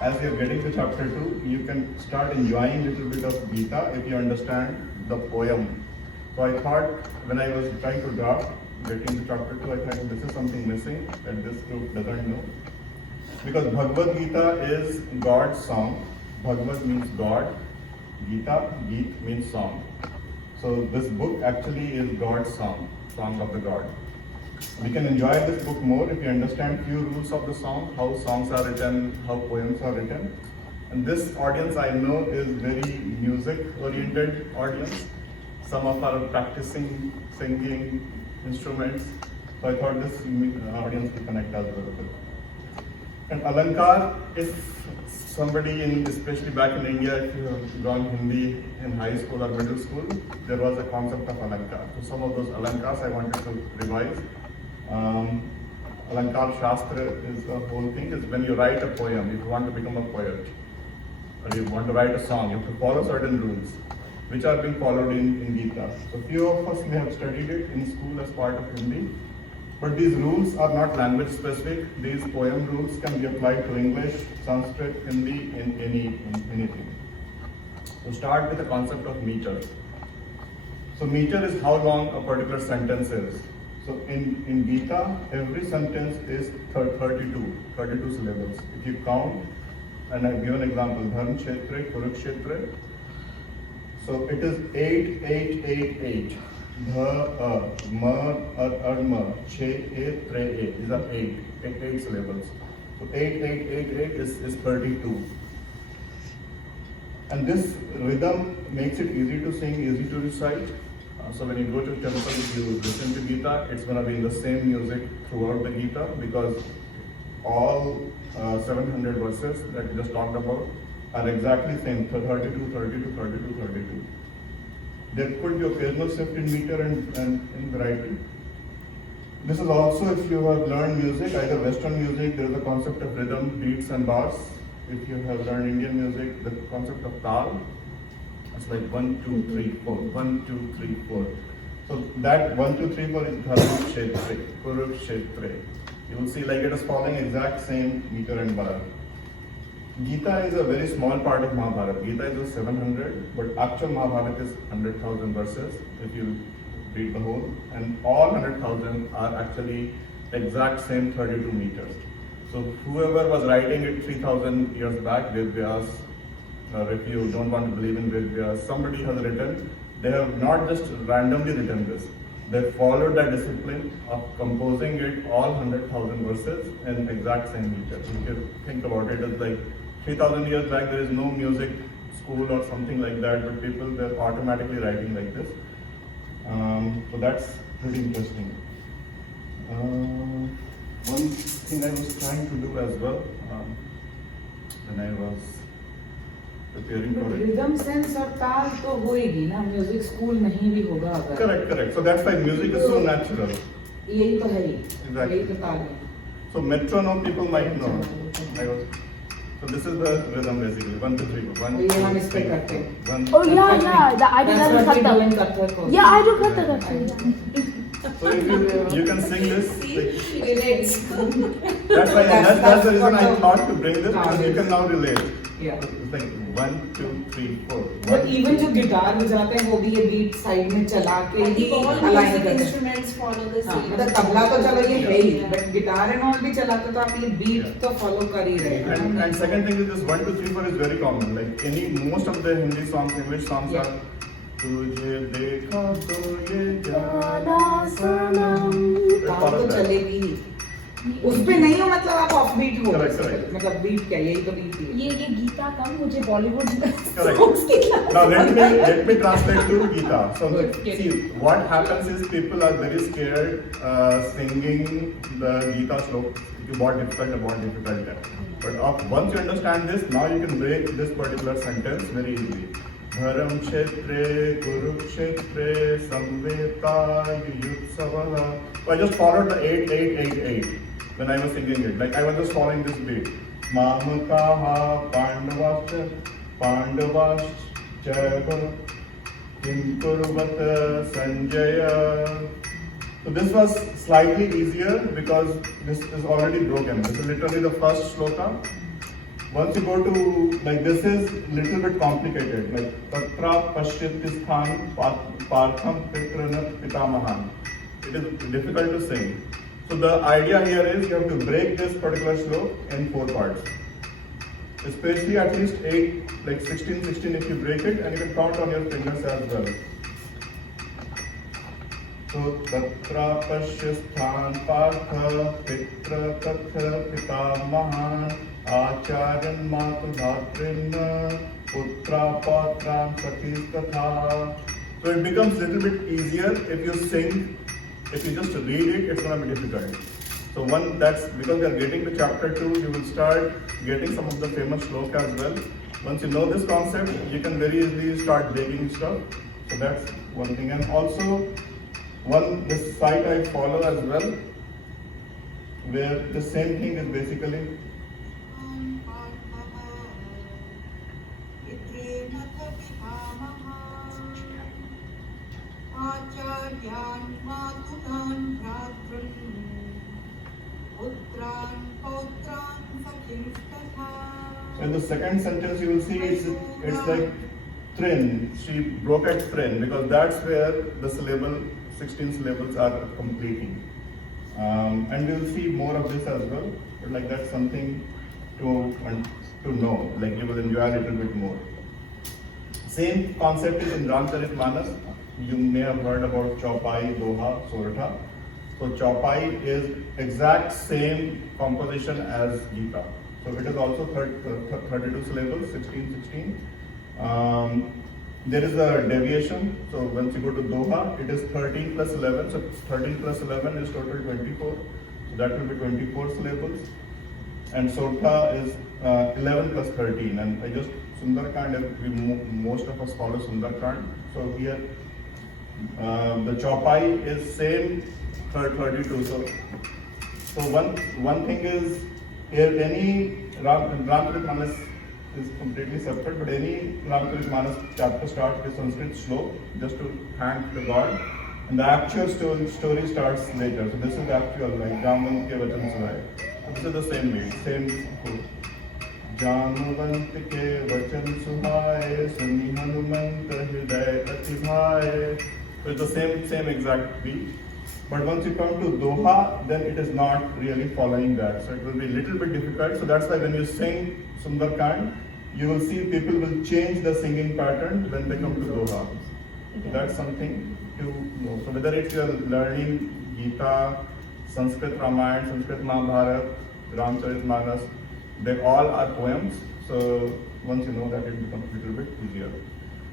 as you're getting to chapter 2, you can start enjoying a little bit of Gita if you understand the poem. So I thought when I was trying to draft, getting to chapter 2, I thought this is something missing that this group doesn't know. Because Bhagavad Gita is God's song. Bhagavad means God. Gita, Geet means song. So this book actually is God's song, song of the God. We can enjoy this book more if you understand few rules of the song, how songs are written, how poems are written. And this audience I know is very music oriented audience. Some of are practicing singing instruments. So I thought this audience will connect as well with it. And Alankar, if somebody especially back in India, if you have gone Hindi in high school or middle school, there was a concept of Alankar. So some of those Alankars I wanted to revise. Alankar Shastra is the whole thing, is when you write a poem, if you want to become a poet, or you want to write a song, you have to follow certain rules, which are being followed in Gita. So few of us may have studied it in school as part of Hindi, but these rules are not language specific. These poem rules can be applied to English, Sanskrit, Hindi, in anything. So start with the concept of meter. So meter is how long a particular sentence is. So in Gita, every sentence is 32 syllables. If you count, and I give an example, Dharm Kshetra, Kurukshetra. So it is 8, 8, 8, 8. Dha, ma, ma, che, e, tre, e. These are 8 syllables. So 8, 8, 8, 8 is 32. And this rhythm makes it easy to sing, easy to recite. So when you go to temple, if you listen to Gita, it's going to be in the same music throughout the Gita, because all 700 verses that we just talked about are exactly same, 32, 32, 32, 32. There could be occasional shift in meter and in variety. This is also, if you have learned music, either Western music, there is a concept of rhythm, beats and bars. If you have learned Indian music, the concept of tal. It's like 1, 2, 3, 4, 1, 2, 3, 4. So that 1, 2, 3, 4 is Dharma Kshetra, Kurukshetra. You will see like it is following exact same meter and bar. Gita is a very small part of Mahabharata. Gita is a 700, but actual Mahabharata is 100,000 verses if you read the whole. And all 100,000 are actually exact same 32 meters. So whoever was writing it 3,000 years back, Ved Vyas, if you don't want to believe in Ved Vyas, somebody has written, they have not just randomly written this. They followed that discipline of composing it all 100,000 verses in exact same meter. If you think about it, it's like 3,000 years back, there is no music school or something like that, but people, they're automatically writing like this. So that's pretty interesting. One thing I was trying to do as well, when I was preparing for it. Rhythm sense और ताल तो होएगी ना, music school नहीं भी होगा अगर. Correct. So that's why music is so natural. यही तो है ही. Exactly. यही तो ताल है. So metronome people might know. So this is the rhythm basically. 1, 2, 3, 4. 1, 2, 3, 4. Oh yeah. I do Kathak. Yeah, I do Kathak. So if you can sing this. That's why that's the reason I thought to bring this, because you can now relate. Yeah. It's like 1, 2, 3, 4. But even जो guitar बजाते हैं वो भी ये beat side में चला के ही align करते हैं. Instruments follow the same. मतलब तबला तो चलो ये है ही, but गिटार एंड ऑल भी चलाते तो आप ये बीट तो फॉलो कर ही रहे हैं. And second thing is this 1, 2, 3, 4 is very common. Like most of the Hindi songs, English songs are तुझे देखा तो ये जाना सनम. तो चलेगी. उस पे नहीं हो मतलब आप ऑफ बीट हो. Correct. मतलब बीट क्या, यही तो बीट है. ये गीता कम मुझे Bollywood Correct. Now let me translate to Gita. So see, what happens is people are very scared singing the Gita slok. If you want difficult. But once you understand this, now you can break this particular sentence very easily. Dharam Kshetre, Kurukshetre, Samveta, Yuyutsavaha. So I just followed the 8, 8, 8, 8 when I was singing it. Like I was just following this beat. Mamakaha Pandavascha Kim Kuruvata Sanjaya. So this was slightly easier because this is already broken. This is literally the first shloka. Once you go to, like, this is little bit complicated, like Tatra Pashyati Sthan Partham Pitrana Pitamahan. It is difficult to sing. So the idea here is you have to break this particular slok in 4 parts. Especially at least 8, like 16 if you break it, and you can count on your fingers as well. So Tatra Pashyasthan Partha Pitra Katha Pitamahan Acharyan Matu Bhatrin Putra Patran Satis Katha. So it becomes a little bit easier if you sing. If you just read it, it's going to be difficult. So that's because we are getting to chapter 2, you will start getting some of the famous shloka as well. Once you know this concept, you can very easily start breaking stuff. So that's one thing. And also, this site I follow as well, where the same thing is basically so in the second sentence you will see it's like trin. She broke at trin because that's where the syllable 16 syllables are completing. And we will see more of this as well. But like that's something to know. Like you will enjoy a little bit more. Same concept is in Ramcharitmanas. You may have heard about Chaupai, Doha, Sortha. So Chaupai is exact same composition as Gita. So it is also 32 syllables, 16. There is a deviation. So once you go to Doha, it is 13 plus 11. So 13 plus 11 is total 24. So that will be 24 syllables. And Sortha is 11 plus 13. And I just Sundarkand, most of us follow Sundarkand. So here the Chaupai is same 32. So one thing is, if any Ramcharitmanas is completely separate, but any Ramcharitmanas chapter starts with Sanskrit slok just to thank the God, and the actual story starts later. So this is actual, like Jamvan ke vachan sunaye. So this is the same way, same. Jamvant ke vachan sunaye, suni Hanumant hriday katibhaye. So it's the same exact beat. But once you come to Doha, then it is not really following that. So it will be a little bit difficult. So that's why when you sing Sundarkand, you will see people will change the singing pattern when they come to Doha. So that's something to know. So whether it's you're learning Gita, Sanskrit Ramayana, Sanskrit Mahabharata, Ramcharitmanas, they all are poems. So once you know that, it becomes a little bit easier.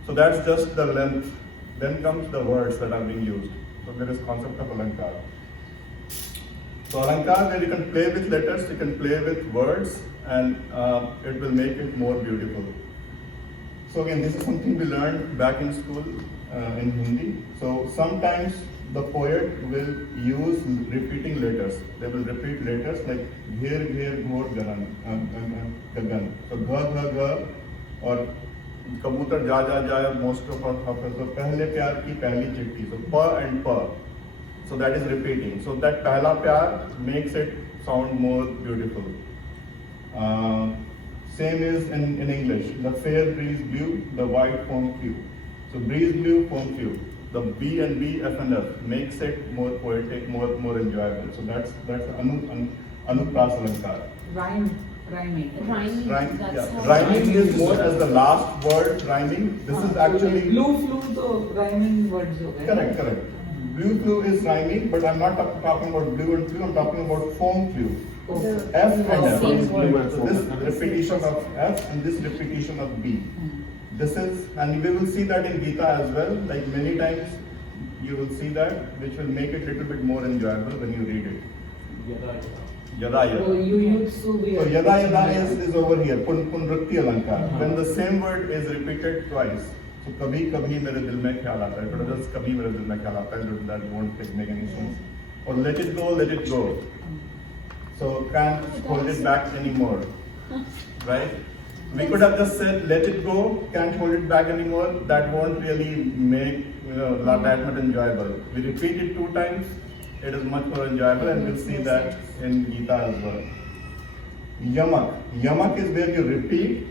So that's just the length. Then comes the words that are being used. So there is concept of alankar. So alankar, where you can play with letters, you can play with words, and it will make it more beautiful. So again, this is something we learned back in school in Hindi. So sometimes the poet will use repeating letters. They will repeat letters like ghir, ghir, ghor, gagan. So gha, gha, gha, or कबूतर जा जा जाए, most of us have so पहले प्यार की पहली चिट्ठी, so pa and pa, so that is repeating. So that पहला प्यार makes it sound more beautiful. Same is in English. The fair breeze blew, the white foam flew. So breeze blew, foam flew. The B and B, F and F makes it more poetic, more enjoyable. So that's Anupras alankar. Rhyming. Rhyming is more as the last word rhyming. This is actually blue flew, so rhyming words. Correct. Blue flew is rhyming, but I'm not talking about blue and flew. I'm talking about foam flew. F and F. So this repetition of F and this repetition of B. This is, and we will see that in Gita as well. Like many times, you will see that, which will make it a little bit more enjoyable when you read it. Yada yada. So yada yada is over here. Punrukti alankar. When the same word is repeated twice. So kabhi kabhi mere dil mein khayal aata hai. But just kabhi mere dil mein khayal aata hai. That won't make any sense. Or let it go, let it go. So can't hold it back anymore. Right? We could have just said let it go, can't hold it back anymore. That won't really make that much enjoyable. We repeat it 2 times. It is much more enjoyable, and we'll see that in Gita as well. Yamak. Yamak is where you repeat,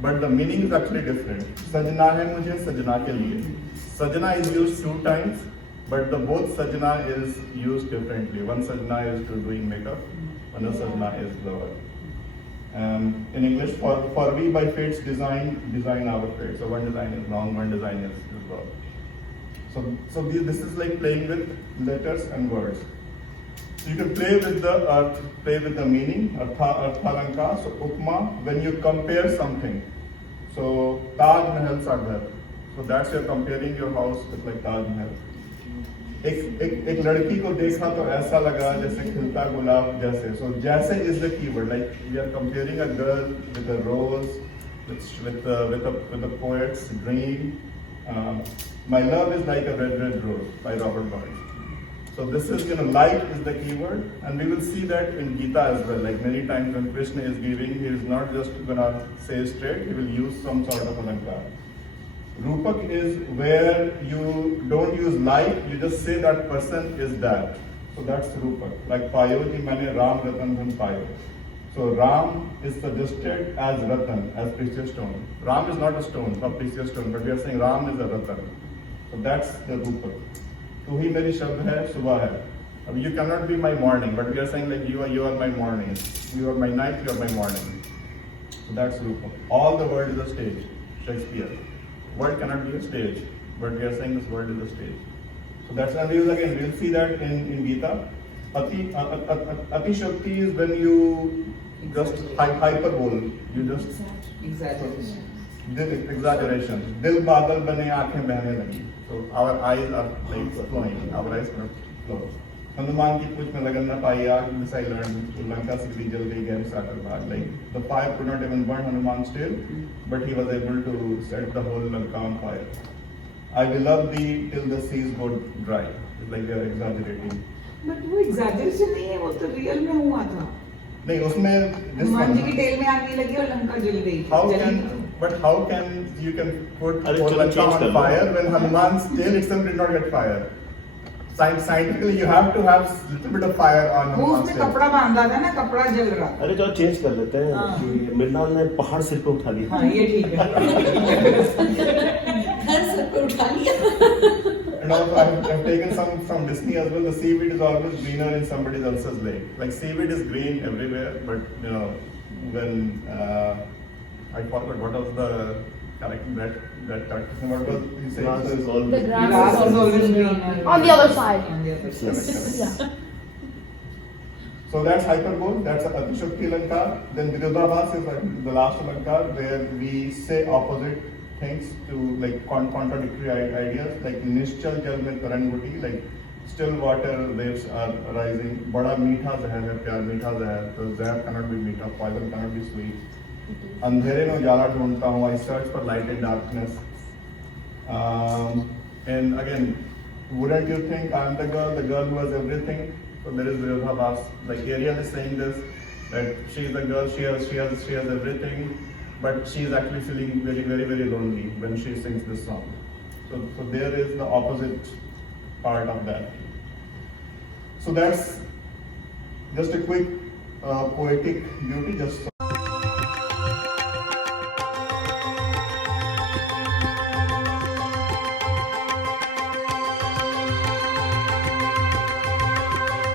but the meaning is actually different. Sajna hai mujhe, sajna ke liye. Sajna is used 2 times, but the both sajna is used differently. One sajna is to doing makeup, another sajna is the in English, for we by fates design our fate. So one design is wrong, one design is wrong. So this is like playing with letters and words. So you can play with the earth, play with the meaning, arthalanka. So upma, when you compare something. So Taj Mahal Sagar. So that's you're comparing your house with like Taj Mahal. एक लड़की को देखा तो ऐसा लगा जैसे खिलता गुलाब जैसे. So जैसे is the keyword. Like we are comparing a girl with a rose, with the poet's dream. My love is like a red rose by Robert Burns. So this is like is the keyword, and we will see that in Gita as well. Like many times when Krishna is giving, he is not just gonna say straight. He will use some sort of alankar. Rupak is where you don't use like, you just say that person is that. So that's Rupak. Like Payo ji maine Ram Ratan Dhan Payo. So Ram is suggested as Ratan, as precious stone. Ram is not a stone, a precious stone, but we are saying Ram is a Ratan. So that's the Rupak. Tu hi meri shabd hai, subah hai. You cannot be my morning, but we are saying like you are my morning. You are my night, you are my morning. So that's Rupak. All the world is a stage, Shakespeare. Word cannot be a stage, but we are saying this word is a stage. So that's and we'll see that in Gita. Ati Shakti is when you just hyperbole, you just Exaggeration. Exaggeration. Dil badal bane, aankhein behne lagi. So our eyes are like flowing, our eyes cannot flow. Hanuman ki puch mein lagan na pai aag, this I learned. Lanka Sikri jal gayi gari satar baag. Like the fire could not even burn Hanuman still, but he was able to set the whole Lanka on fire. I will love thee till the seas go dry. It's like they are exaggerating. But वो exaggeration नहीं है, वो तो real में हुआ था. नहीं उसमें हनुमान जी की टेल में आग नहीं लगी और लंका जल गई. How can you can put अरे whole चलो Lanka change कर on low. fire when Hanuman's tail itself did not get fire? Scientifically, you have to have little bit of fire on वो Hanuman's उसमें tail. कपड़ा बांधा था ना, कपड़ा जल रहा था. अरे चलो चेंज कर लेते हैं हाँ. कि मृणाल ने पहाड़ सिर पे उठा लिया. हाँ ये ठीक है. घर सर पे उठा लिया. And also, I've taken some from Disney as well. The seaweed is always greener in somebody else's lake. Like seaweed is green everywhere, but when I forgot what was the character that character. What was he saying? Grass is all The grass Grass is always greener. On the other side. On the other side. Yeah. So that's hyperbole. That's Atishakti Lanka. Then Virodhabas is like the last Lanka where we say opposite things to like contradictory ideas. Like Nishchal Jal mein Karan Guti, like still water waves are rising. Bada meetha zahar hai, pyar meetha zahar. So zahar cannot be meetha, poison cannot be sweet. Andhere mein ujala dhoondta hu, I search for light in darkness. And again, wouldn't you think I'm the girl who has everything? So there is Virodhabas. Like Ariel is saying this, that she is the girl, she has everything, but she is actually feeling very lonely when she sings this song. So there is the opposite part of that. So that's just a quick poetic beauty. Just